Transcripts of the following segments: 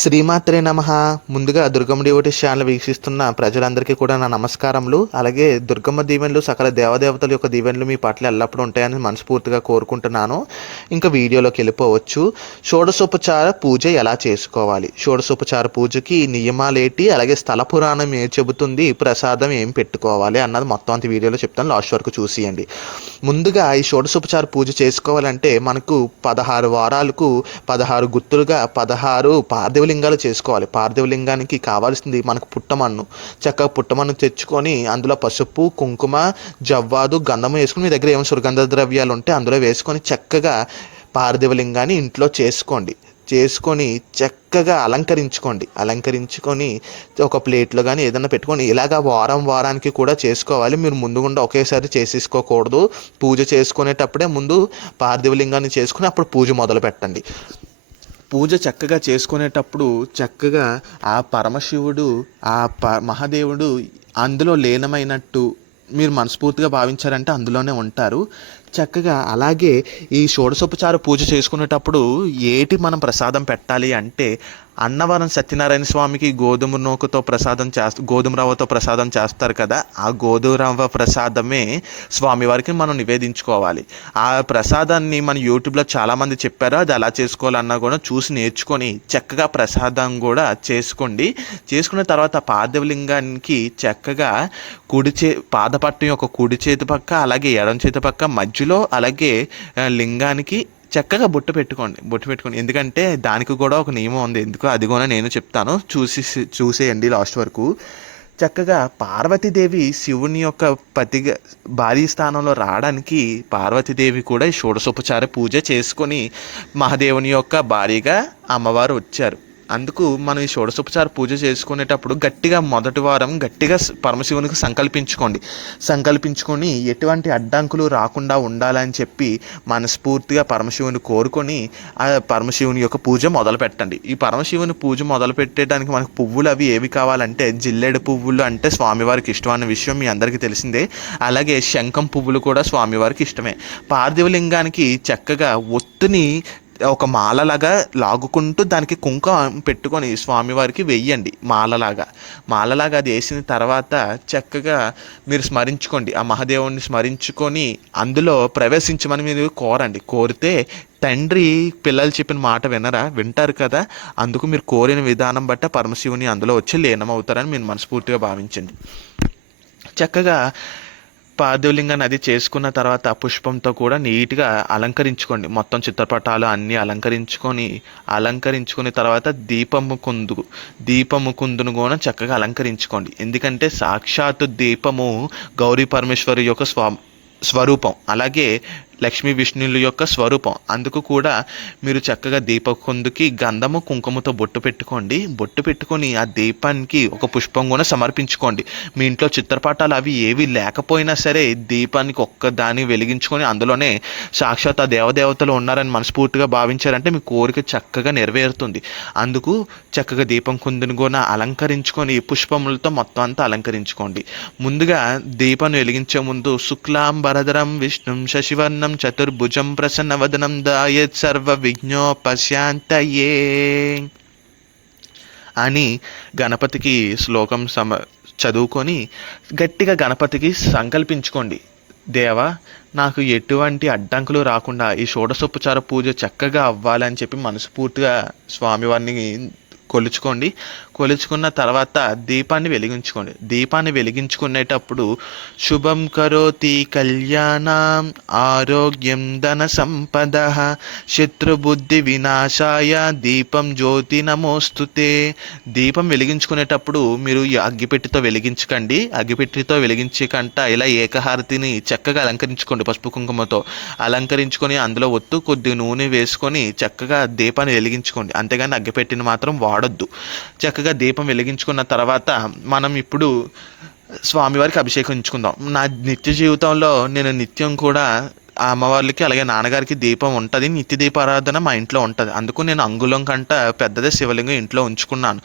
శ్రీమాత్రే నమః. ముందుగా దుర్గమ్మ డివోటీస్ ఛానల్ వీక్షిస్తున్న ప్రజలందరికీ కూడా నా నమస్కారములు. అలాగే దుర్గమ్మ దీవెనలు, సకల దేవదేవతల యొక్క దీవెనలు మీ పట్ల ఎల్లప్పుడూ ఉంటాయని మనస్ఫూర్తిగా కోరుకుంటున్నాను. ఇంకా వీడియోలోకి వెళ్ళిపోవచ్చు. షోడశోపచార పూజ ఎలా చేసుకోవాలి, షోడశోపచార పూజకి నియమాలేటి, అలాగే స్థల పురాణం ఏం చెబుతుంది, ప్రసాదం ఏం పెట్టుకోవాలి అన్నది మొత్తం అంత వీడియోలో చెప్తాను. లాస్ట్ వరకు చూసియండి. ముందుగా ఈ షోడశోపచార పూజ చేసుకోవాలంటే మనకు 16 వారాలకు 16 గుర్తులుగా 16 పార్థివలింగాలు చేసుకోవాలి. పార్థివలింగానికి కావాల్సింది మనకు పుట్టమన్ను. చక్కగా పుట్టమన్ను తెచ్చుకొని అందులో పసుపు, కుంకుమ, జవ్వాదు, గంధము వేసుకుని, మీ దగ్గర ఏమైనా సుగంధ ద్రవ్యాలు ఉంటే అందులో వేసుకొని చక్కగా పార్థివలింగాన్ని ఇంట్లో చేసుకొని చక్కగా అలంకరించుకొని ఒక ప్లేట్లో కానీ ఏదైనా పెట్టుకొని ఇలాగా వారానికి కూడా చేసుకోవాలి. మీరు ముందుగుండా ఒకేసారి చేసేసుకోకూడదు. పూజ చేసుకునేటప్పుడే ముందు పార్థివలింగాన్ని చేసుకుని అప్పుడు పూజ మొదలు పెట్టండి. పూజ చక్కగా చేసుకునేటప్పుడు చక్కగా ఆ పరమశివుడు, మహాదేవుడు అందులో లీనమైనట్టు మీరు మనస్ఫూర్తిగా భావించారంటే అందులోనే ఉంటారు. చక్కగా అలాగే ఈ షోడశోపచార పూజ చేసుకునేటప్పుడు మనం ప్రసాదం పెట్టాలి అంటే, అన్నవరం సత్యనారాయణ స్వామికి గోధుమ రవ్వతో ప్రసాదం చేస్తారు కదా, ఆ గోధుమ రవ్వ ప్రసాదమే స్వామివారికి మనం నివేదించుకోవాలి. ఆ ప్రసాదాన్ని మన యూట్యూబ్లో చాలామంది చెప్పారు, అది ఎలా చేసుకోవాలన్నా కూడా చూసి నేర్చుకొని చక్కగా ప్రసాదం కూడా చేసుకున్న తర్వాత పార్థివలింగానికి చక్కగా పాదపట్టం యొక్క కుడి చేతి పక్క, అలాగే ఎడమ చేతి పక్క మధ్యలో, అలాగే లింగానికి చక్కగా బొట్టు పెట్టుకోండి. ఎందుకంటే దానికి కూడా ఒక నియమం ఉంది. ఎందుకో అది కూడా నేను చెప్తాను, చూసేయండి లాస్ట్ వరకు. చక్కగా పార్వతీదేవి శివుని యొక్క భారీ స్థానంలో రావడానికి పార్వతీదేవి కూడా ఈ షోడశోపచార పూజ చేసుకొని మహాదేవుని యొక్క భార్యగా అమ్మవారు వచ్చారు. అందుకు మనం ఈ షోడశోపచార పూజ చేసుకునేటప్పుడు మొదటి వారం గట్టిగా పరమశివునికి సంకల్పించుకొని ఎటువంటి అడ్డంకులు రాకుండా ఉండాలని చెప్పి మనస్ఫూర్తిగా పరమశివుని కోరుకొని ఆ పరమశివుని యొక్క పూజ మొదలు పెట్టండి. ఈ పరమశివుని పూజ మొదలు పెట్టడానికి మనకు పువ్వులు అవి ఏవి కావాలంటే, జిల్లేడు పువ్వులు అంటే స్వామివారికి ఇష్టమైన విషయం మీ అందరికీ తెలిసిందే. అలాగే శంఖం పువ్వులు కూడా స్వామివారికి ఇష్టమే. పార్థివలింగానికి చక్కగా ఒత్తుని ఒక మాలలాగా లాగుకుంటూ దానికి కుంకుమ పెట్టుకొని స్వామివారికి వెయ్యండి. మాలలాగా అది వేసిన తర్వాత చక్కగా మీరు స్మరించుకోండి, ఆ మహాదేవుని స్మరించుకొని అందులో ప్రవేశించమని మీరు కోరితే తండ్రి పిల్లలు చెప్పిన మాట వింటారు కదా. అందుకు మీరు కోరిన విధానం బట్టి పరమశివుని అందులో వచ్చి లీనమవుతారని మీరు మనస్ఫూర్తిగా భావించండి. చక్కగా పార్థివలింగాన్ని అది చేసుకున్న తర్వాత పుష్పంతో కూడా నీట్గా అలంకరించుకోండి. మొత్తం చిత్రపటాలు అన్నీ అలంకరించుకున్న తర్వాత దీపము కుందును కూడా చక్కగా అలంకరించుకోండి. ఎందుకంటే సాక్షాత్తు దీపము గౌరీ పరమేశ్వరి యొక్క స్వరూపం, అలాగే లక్ష్మీ విష్ణువుల యొక్క స్వరూపం. అందుకు కూడా మీరు చక్కగా దీపకుందుకి గంధము కుంకుమతో బొట్టు పెట్టుకొని ఆ దీపానికి ఒక పుష్పం కూడా సమర్పించుకోండి. మీ ఇంట్లో చిత్రపటాలు అవి ఏవి లేకపోయినా సరే దీపానికి ఒక్కదాన్ని వెలిగించుకొని అందులోనే సాక్షాత్ ఆ దేవదేవతలు ఉన్నారని మనస్ఫూర్తిగా భావించారంటే మీ కోరిక చక్కగా నెరవేరుతుంది. అందుకు చక్కగా దీపం కుందుని కూడా అలంకరించుకొని పుష్పములతో మొత్తం అంతా అలంకరించుకోండి. ముందుగా దీపాన్ని వెలిగించే ముందు శుక్లాంబరధరం విష్ణుం శశివర్ణం చతుర్భుజం ప్రసన్నవదనం ధ్యాయేత్ సర్వ విఘ్నోపశాంతయే అని గణపతికి శ్లోకం చదువుకొని గట్టిగా గణపతికి సంకల్పించుకోండి. దేవా, నాకు ఎటువంటి అడ్డంకులు రాకుండా ఈ షోడశోపచార పూజ చక్కగా అవ్వాలని చెప్పి మనస్ఫూర్తిగా స్వామివారిని కొలుచుకున్న తర్వాత దీపాన్ని వెలిగించుకునేటప్పుడు శుభం కరోతి కళ్యాణం ఆరోగ్యం ధన సంపద శత్రుబుద్ధి వినాశాయ దీపం జ్యోతి నమోస్తుతే. దీపం వెలిగించుకునేటప్పుడు మీరు అగ్గిపెట్టితో వెలిగించకంట ఇలా ఏకహారతిని చక్కగా అలంకరించుకోండి. పసుపు కుంకుమతో అలంకరించుకొని అందులో కొద్ది నూనె వేసుకొని చక్కగా దీపాన్ని వెలిగించుకోండి. అంతేగాని అగ్గిపెట్టిని మాత్రం వాడొద్దు. చక్కగా దీపం వెలిగించుకున్న తర్వాత మనం ఇప్పుడు స్వామివారికి అభిషేకించుకుందాం. నా నిత్య జీవితంలో నేను నిత్యం కూడా ఆ అమ్మవార్లకి అలాగే నాన్నగారికి దీపం ఉంటుంది, నిత్య దీపారాధన మా ఇంట్లో ఉంటుంది. అందుకు నేను అంగుళం కంట పెద్దదే శివలింగం ఇంట్లో ఉంచుకున్నాను.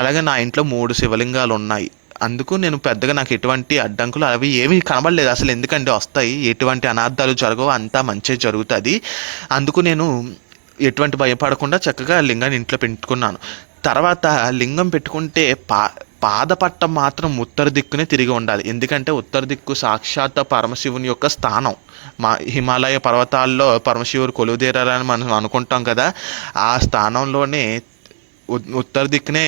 అలాగే నా ఇంట్లో 3 శివలింగాలు ఉన్నాయి. అందుకు నేను పెద్దగా నాకు ఎటువంటి అడ్డంకులు అవి ఏమీ కనబడలేదు. అసలు ఎందుకంటే వస్తాయి, ఎటువంటి అనార్థాలు జరగవు, అంతా మంచి జరుగుతుంది. అందుకు నేను ఎటువంటి భయపడకుండా చక్కగా లింగాన్ని ఇంట్లో పెట్టుకున్నాను. తర్వాత లింగం పెట్టుకుంటే పాదపట్టం మాత్రం ఉత్తర దిక్కునే తిరిగి ఉండాలి. ఎందుకంటే ఉత్తర దిక్కు సాక్షాత్ పరమశివుని యొక్క స్థానం. హిమాలయ పర్వతాల్లో పరమశివుడు కొలువుదీరాలని మనం అనుకుంటాం కదా, ఆ స్థానంలోనే ఉత్తర దిక్కునే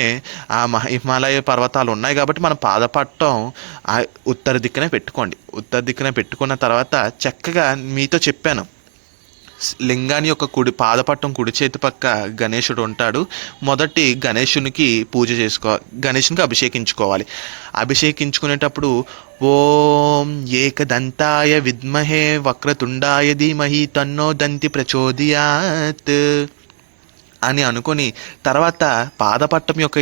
ఆ హిమాలయ పర్వతాలు ఉన్నాయి. కాబట్టి మన పాదపట్టం ఉత్తర దిక్కునే పెట్టుకోండి. ఉత్తర దిక్కునే పెట్టుకున్న తర్వాత చక్కగా మీతో చెప్పాను, లింగాన్ని యొక్క పాదపట్టం కుడి చేతి పక్క గణేశుడు ఉంటాడు. మొదటి గణేశునికి గణేశునికి అభిషేకించుకోవాలి. అభిషేకించుకునేటప్పుడు ఓం ఏకదంతాయ విద్మహే వక్రతుండాయ ధీమహి తన్నో దంతి ప్రచోదయాత్ అని అనుకొని తర్వాత పాదపట్టం యొక్క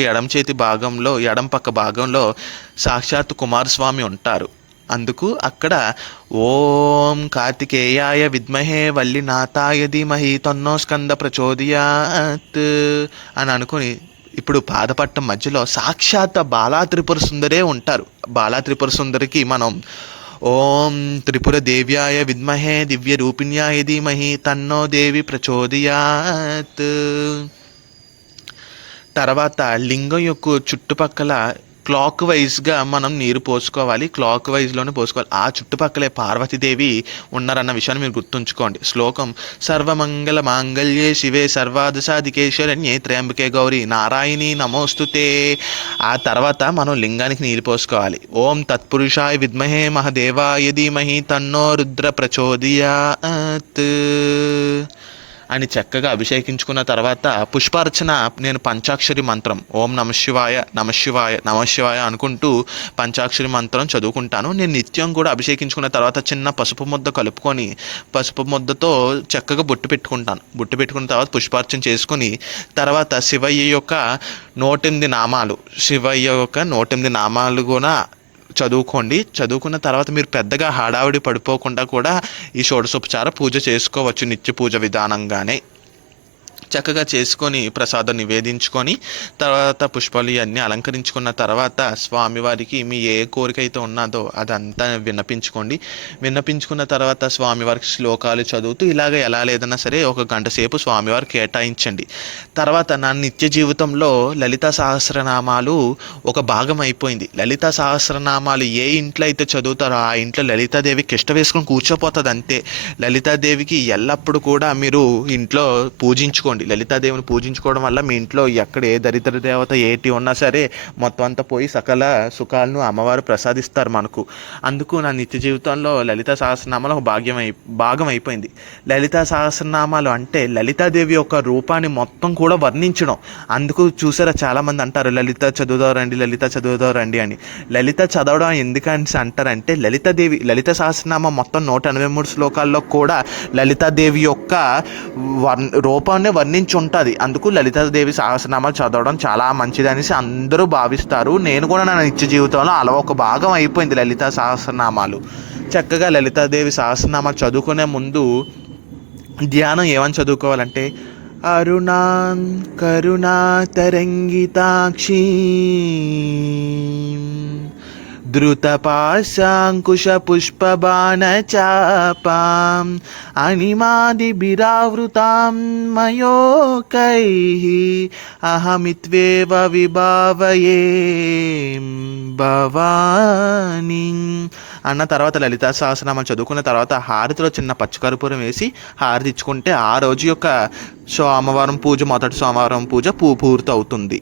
ఎడం పక్క భాగంలో సాక్షాత్ కుమారస్వామి ఉంటారు. అందుకు అక్కడ ఓం కార్తికేయాయ విద్మహే వల్లినాథాయ ధీమహి తన్నో స్కంద ప్రచోదయాత్ అని అనుకుని ఇప్పుడు పాదపట్టం మధ్యలో సాక్షాత్ బాలా త్రిపుర సుందరే ఉంటారు. బాలా త్రిపుర సుందరికి మనం ఓం త్రిపుర దేవ్యాయ విద్మహే దివ్య రూపిణ్యాయ ధీమహి తన్నో దేవి ప్రచోదయాత్. తర్వాత లింగం యొక్క చుట్టుపక్కల క్లాక్ వైజ్గా మనం నీరు పోసుకోవాలి. క్లాక్ వైజ్లోనే పోసుకోవాలి. ఆ చుట్టుపక్కలే పార్వతీదేవి ఉన్నారన్న విషయాన్ని మీరు గుర్తుంచుకోండి. శ్లోకం సర్వమంగళ మాంగళ్యే శివే సర్వాదసాధికే శరణ్యే త్ర్యంబకే గౌరీ నారాయణి నమోస్తుతే. ఆ తర్వాత మనం లింగానికి నీరు పోసుకోవాలి. ఓం తత్పురుషాయ విద్మహే మహదేవాయ ధీమహి తన్నో రుద్ర ప్రచోదయాత్ అని చక్కగా అభిషేకించుకున్న తర్వాత పుష్పార్చన నేను పంచాక్షరి మంత్రం ఓం నమశివాయ నమశివాయ నమశివాయ అనుకుంటూ పంచాక్షరి మంత్రం చదువుకుంటాను. నేను నిత్యం కూడా అభిషేకించుకున్న తర్వాత చిన్న పసుపు ముద్ద కలుపుకొని పసుపు ముద్దతో చక్కగా బొట్టు పెట్టుకుంటాను. బొట్టు పెట్టుకున్న తర్వాత పుష్పార్చన చేసుకుని తర్వాత శివయ్య యొక్క 108 నామాలు కూడా చదువుకోండి. చదువుకున్న తర్వాత మీరు పెద్దగా హడావిడి పడిపోకుండా కూడా ఈ షోడశోపచార పూజ చేసుకోవచ్చు నిత్య పూజ విధానంగానే. చక్కగా చేసుకొని ప్రసాదం నివేదించుకొని తర్వాత పుష్పాలు ఇవన్నీ అలంకరించుకున్న తర్వాత స్వామివారికి మీ ఏ కోరిక అయితే ఉన్నదో అదంతా విన్నపించుకున్న తర్వాత స్వామివారికి శ్లోకాలు చదువుతూ ఇలాగ ఎలా లేదన్నా సరే 1 గంట సేపు స్వామివారికి కేటాయించండి. తర్వాత నా నిత్య జీవితంలో లలితా సహస్రనామాలు ఒక భాగం అయిపోయింది. లలితా సహస్రనామాలు ఏ ఇంట్లో అయితే చదువుతారో ఆ ఇంట్లో లలితాదేవి కిష్ట వేసుకొని కూర్చోపోతుంది అంతే. లలితాదేవికి ఎల్లప్పుడూ కూడా మీరు ఇంట్లో పూజించుకోండి. లలితాదేవిని పూజించుకోవడం వల్ల మీ ఇంట్లో ఎక్కడ ఏ దరిద్ర దేవత ఏటి ఉన్నా సరే మొత్తం అంతా పోయి సకల సుఖాలను అమ్మవారు ప్రసాదిస్తారు మనకు. అందుకు నా నిత్య జీవితంలో లలితా సహస్రనామాలు ఒక భాగం అయిపోయింది. లలితా సహస్రనామాలు అంటే లలితాదేవి యొక్క రూపాన్ని మొత్తం కూడా వర్ణించడం. అందుకు చూసారా చాలామంది అంటారు లలిత చదువుదారండి అని. లలిత చదవడం ఎందుకని అంటారంటే లలిత సహస్రనామం మొత్తం 183 శ్లోకాల్లో కూడా లలితాదేవి యొక్క రూపాన్ని వర్ణించి ఉంటుంది. అందుకు లలితాదేవి సహస్రనామాలు చదవడం చాలా మంచిదనేసి అందరూ భావిస్తారు. నేను కూడా నా నిత్య జీవితంలో అలా ఒక భాగం అయిపోయింది లలితా సహస్రనామాలు. చక్కగా లలితాదేవి సహస్రనామాలు చదువుకునే ముందు ధ్యానం ఏమని చదువుకోవాలంటే అరుణాం కరుణా తరంగితాక్షి ధృతపాశాంకుశపుష్పబాణచాపాం అనిమాదిభిరావృతాం మయోకైః అహమిత్వేవ విభావయే భవాని అన్న తర్వాత లలితా సహస్రనామాలు చదువుకున్న తర్వాత హారతిలో చిన్న పచ్చకర్పూరం వేసి హారతి ఇచ్చుకుంటే ఆ రోజు యొక్క మొదటి సోమవారం పూజ పూర్తి అవుతుంది.